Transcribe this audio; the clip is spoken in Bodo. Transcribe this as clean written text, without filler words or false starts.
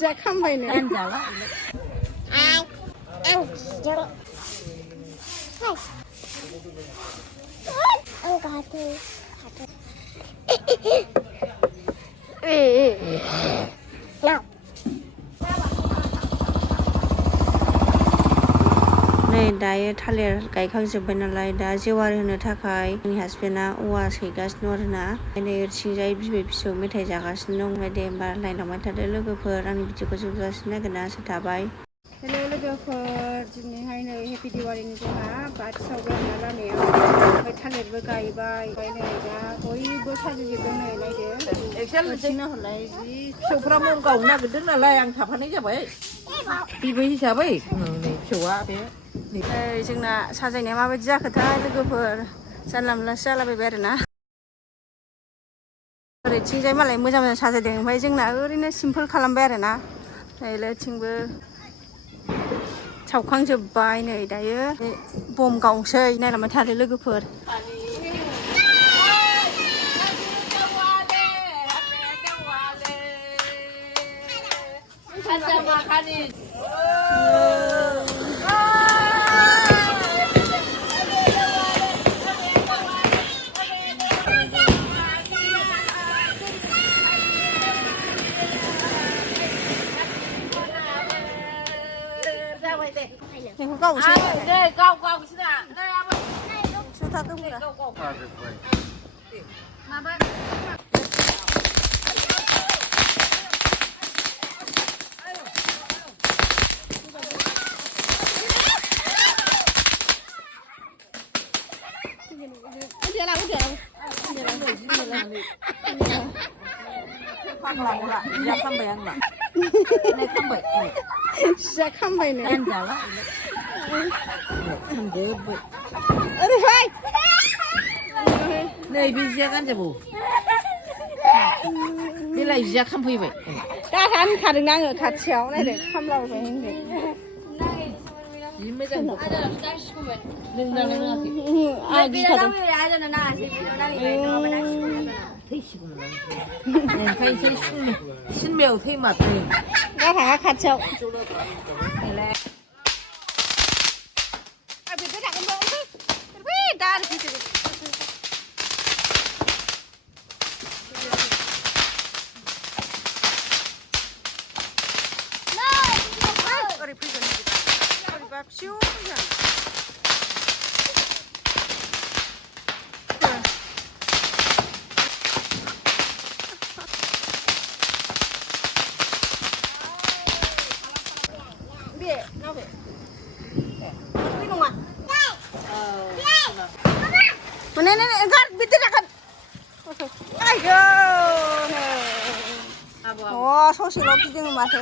जाखांबायनो आं गाथो नै दायो थालिर गायखांजोब्बाय नालाय दा जेवारि होनो थाखाय आंनि हासबेन्डआ औवा सैगासिनो आरोना नै ओरैथिंजाय बिबै फिसौ मेथाइ जागासिनो दं। ओमफ्राय दे होमबा नायलांबाय थादो लोगोफोर, आंनि भिडिअखौ जोबजासिम नागिरनासो थाबाय। हेल' लोगोफोर, दिनैहाय नै हेपि दिवालीनि जोंहा बाथि सावबाय आरोना लामायाव, ओमफ्य थालिरबो गायबाय। ओमफ्राय नै दा बयबो साजिजोबदों, नै नायदो ओरैथिं नाहरलाय जि फिसौफ्रा मन गावनो नागिरदों नालाय आं थाफानाय जाबाय बिबै हिसाबै। नै फिसौआ बे जोंना साजायनाया माबायदि जाखोथाय लोगोफोर, जानला मोनलासो जालाबायबाय आरोना। ओरैथिंजाय मालाय मोजां मोजां साजायदों, ओमफ्राय जोंना ओरैनो सिम्पोल खालामबाय आरोना। नैथिंबो सावखांजोब्बाय, नै दायो बम गावसै, नायलांबाय थादो लोगोफोर। बेखौ गावसै गावसैना माबा जाखांबायनो ओरैहाय नै बे जिया गानजाबावो, बेलाय जिया खामफैबाय। दाहा होनखादोंना आङो खाथियाव, नायदो खामलाबाय होनदों। जि मोजां नों नांनो रोङाखै थैसिगौमोन ओंखायनोसो सिनेमायाव थैमारदों दाहा खाथियाव। ओरै फैगोन बोरैबा फिसौ ससेल' गिदिङो माथो।